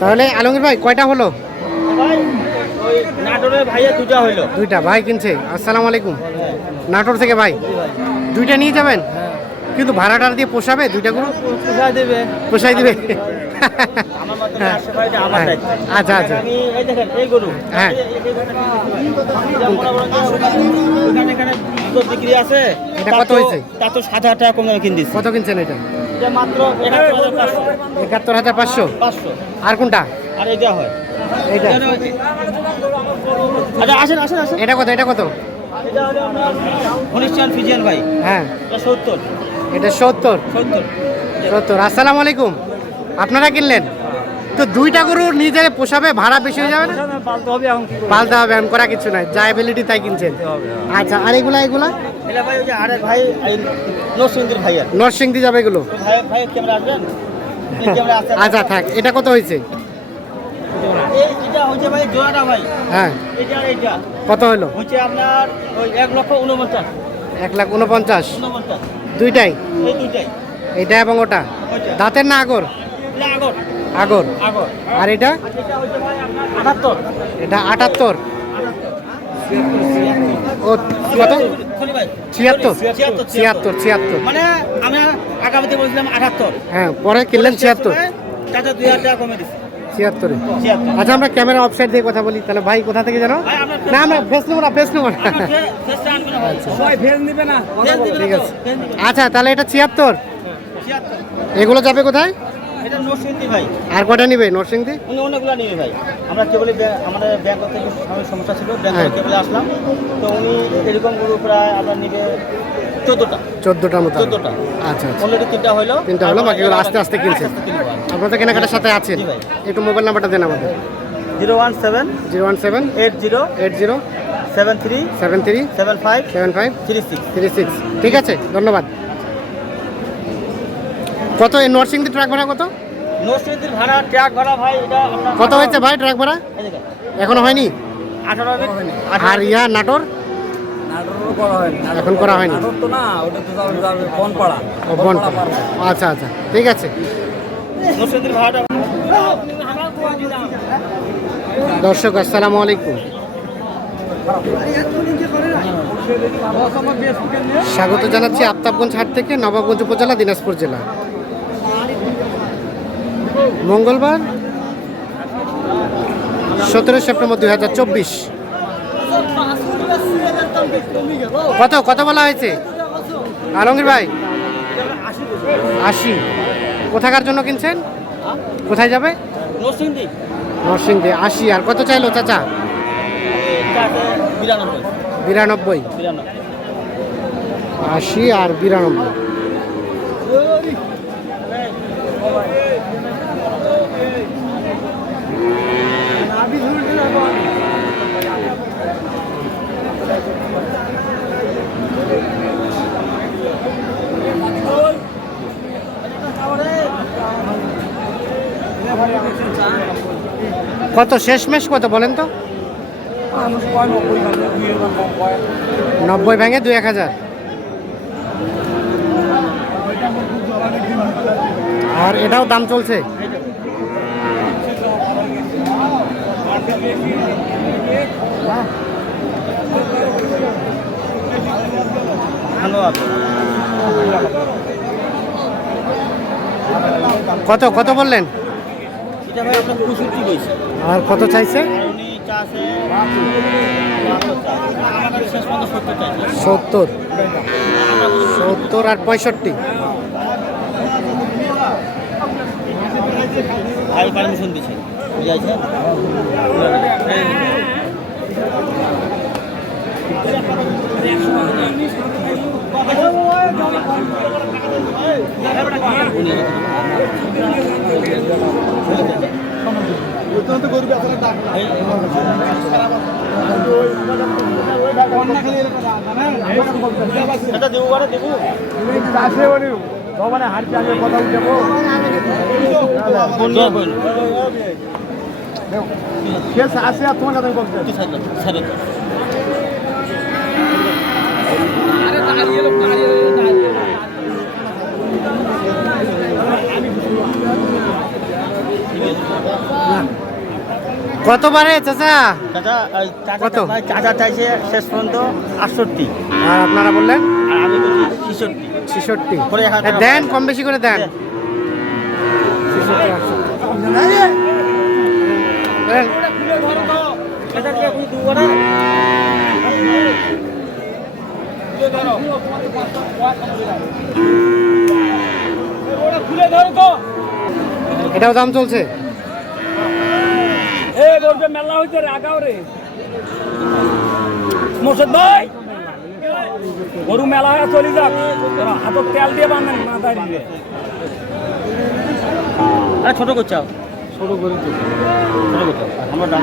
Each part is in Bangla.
তাহলে আলমগীর ভাই কয়টা হলো? দুইটা। ভাই কিনছে। আসসালামু আলাইকুম। নাটোর থেকে ভাই। দুইটা নিয়ে যাবেন? কিন্তু ভাড়াটা দিয়ে পোষাবে দুইটা গরু? দেবে। পোষাই দিবে। আচ্ছা আচ্ছা। হ্যাঁ। এটা কত হয়েছে? তার তো সাত হাজার টাকা কমে কিনে কত কিনছেন এটা? এটা মাত্র একাত্তর হাজার পাঁচশো? পাঁচশো। আর কোনটা? আর এটা হয়। এটা আচ্ছা আসেন আসেন আসেন। এটা কত এটা কত? হলিস্টিয়ান ফিজিয়ান ভাই। হ্যাঁ। এটা সত্তর। এটা সত্তর। সত্তর। সত্তর। আসসালামু আলাইকুম। আপনারা কিনলেন? তো দুইটা গরু নিজের পোষাবে ভাড়া বেশি হয়ে যাবে না? পালতে হবে এখন কি পালতে হবে এখন করা কিছু নাই যা অ্যাবিলিটি তাই কিনছেন। আচ্ছা আর এগুলা এগুলা? এটা ভাই ওই যে আরেক ভাই নরসিংদীর ভাইয়া নরসিংদী যাবে এগুলো? ভাই ভাই ক্যামেরা আসবেন? এই ক্যামেরা আছে আচ্ছা থাক এটা কত হয়েছে? হ্যাঁ। কত হলো? হচ্ছে আপনার ওই এক লাখ উনপঞ্চাশ। দুইটাই? এটা এবং ওটা? দাঁতের না আগর? আগর। আগর আগর আর এটা? এটা আটাত্তর। ও কত? ছিয়াত্তর। ছিয়াত্তর। ছিয়াত্তর মানে আমি আগামীতে বলছিলাম আটাত্তর। হ্যাঁ পরে কিনলেন ছিয়াত্তর। চাচা দুই হাজার টাকা কমে দিচ্ছে ছিয়াত্তরে। আচ্ছা আমরা ক্যামেরা অফসাইড দিয়ে কথা বলি। তাহলে ভাই কোথা থেকে জানো না আমরা ফেস নেব না ফেস নেব না। না ঠিক আছে। আচ্ছা তাহলে এটা ছিয়াত্তর। এগুলো যাবে কোথায়? এটা নরসিংদী ভাই। আর কটা নিবে? নরসিংদী? উনি অনেকগুলো নিবে ভাই। আমরা ব্যাংক- আমাদের ব্যাংক থেকে সমস্যা ছিল ব্যাংক হ্যাঁ। আসলাম। তো উনি এরকম গরু প্রায় আপনার নিবে চোদ্দোটা। চোদ্দোটার মতো। চোদ্দোটা। আচ্ছা আচ্ছা। অলরেডি তিনটা হইল তিনটা হলো, বাকিগুলো আস্তে আস্তে তো কেনাকাটার সাথে আছেন। একটু মোবাইল নাম্বারটা দেন আমাদের। Zero one seven zero one seven eight zero eight zero seven three seven three seven five seven five three six. Three six. ঠিক আছে ধন্যবাদ। কত এই নরসিংদী ট্রাক ভাড়া কত? নরসিংদীর ভাড়া ট্রাক ভাড়া ভাই এটা কত হয়েছে ভাই ট্রাক ভাড়া? এখনও হয়নি? আঠারো আর ইয়া নাটোর? নাটোরও করা হয়নি। এখন করা হয়নি। নাটোর তো না ওটা তো যাবে যাবে বনপাড়া। ও বনপাড়া। আচ্ছা আচ্ছা ঠিক আছে। দর্শক আসসালামু আলাইকুম। স্বাগত জানাচ্ছি আফতাবগঞ্জ হাট থেকে নবাবগঞ্জ উপজেলা দিনাজপুর জেলা। মঙ্গলবার সতেরো সেপ্টেম্বর দুই হাজার চব্বিশ। কত কত বলা হয়েছে? আলমগীর ভাই? আশি। কোথাকার জন্য কিনছেন? কোথায় যাবে? নরসিংদী। আশি। আর কত চাইলো চাচা? বিরানব্বই। বিরানব্বই। আশি আর বিরানব্বই। কত শেষমেশ কত বলেন তো? নব্বই ভেঙে দুই এক হাজার। আর এটাও দাম চলছে? কত কত বললেন? এটা ভাই আপনার পঁয়ষট্টি বইছে আর কত চাইছে? সত্তর চাইছে। সত্তর। আর পঁয়ষট্টি। ভাই পারমিশন দিছে বুঝাইছে এটা দেবো করে দেবো ফোন নিয়ে বইল তুই ছাড় দাও, ছাড় দাও। কত বারে চাচা কতবারে চাচা? কত? চাচা চাইছে শেষ পর্যন্ত আটষট্টি। আর আপনারা বললেন? ছেষট্টি। দেন কম বেশি করে দেন। ছেষট্টি এটাও দাম চলছে? এ বলবে মেলা হইতে রে আগাও রে। মোর্শেদ ভাই গরু মেলা হয়ে চলে যাক। হাতত তেল দিয়ে বান্ধেন আরে ছোট করছাও ছোট করি তো ছোট আমরা দাম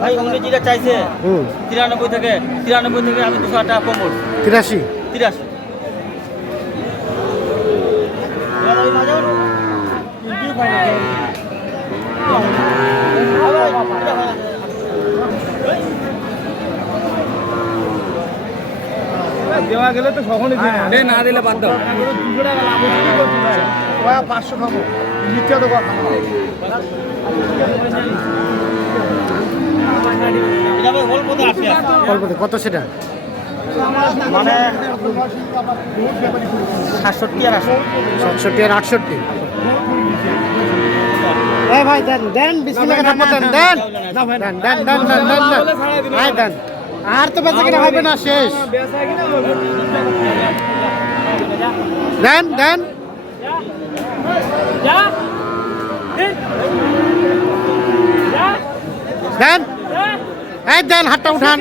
ভাই উনি যেটা চাইছে তিরানব্বই থেকে তিরানব্বই থেকে আমি দুশো টাকা কম বলছি তিরাশি? তিরাশি। দেওয়া গেলে তো কখনই দিই না। দিলে বাদ দাও। দুশো টাকা লাভ হচ্ছে কি করছি ভাই ওরা পাঁচশো খাব। মিথ্যা তো কথা। কত সেটা? মানে সাতষট্টি আর আটষট্টি। সাতষট্টি আর আটষট্টি। ভাই দেন দেন দেন। দেন দেন দেন দেন আর তো বেচা কিনা হবে না শেষ। দেন দেন। দেন। এই দেন হাতটা উঠান।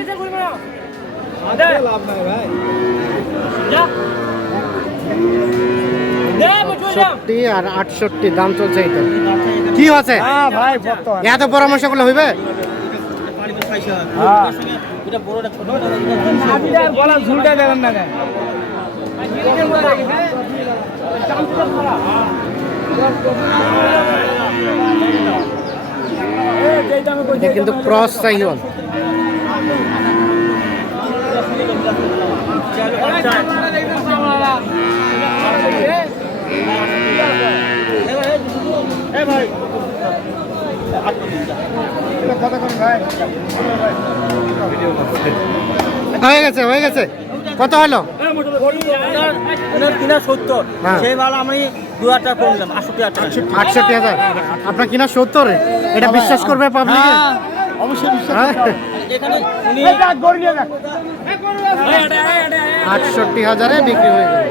দাম চলছে কি হ্যাঁ, পরামর্শ হইবে? হ্যাঁ। কিন্তু ক্রস চাই হল হয়ে গেছে হয়ে গেছে। কত হলো? কিনা সত্তর হ্যাঁ। সেই ভালো আমি দু হাজার টাকা আটষট্টি হাজার। আটষট্টি হাজার আপনার কিনা সত্তর? এটা বিশ্বাস করবে পাবলিক অবশ্যই বিশ্বাস এখানে উনি দেখ আটষট্টি হাজারে বিক্রি হয়ে গেল।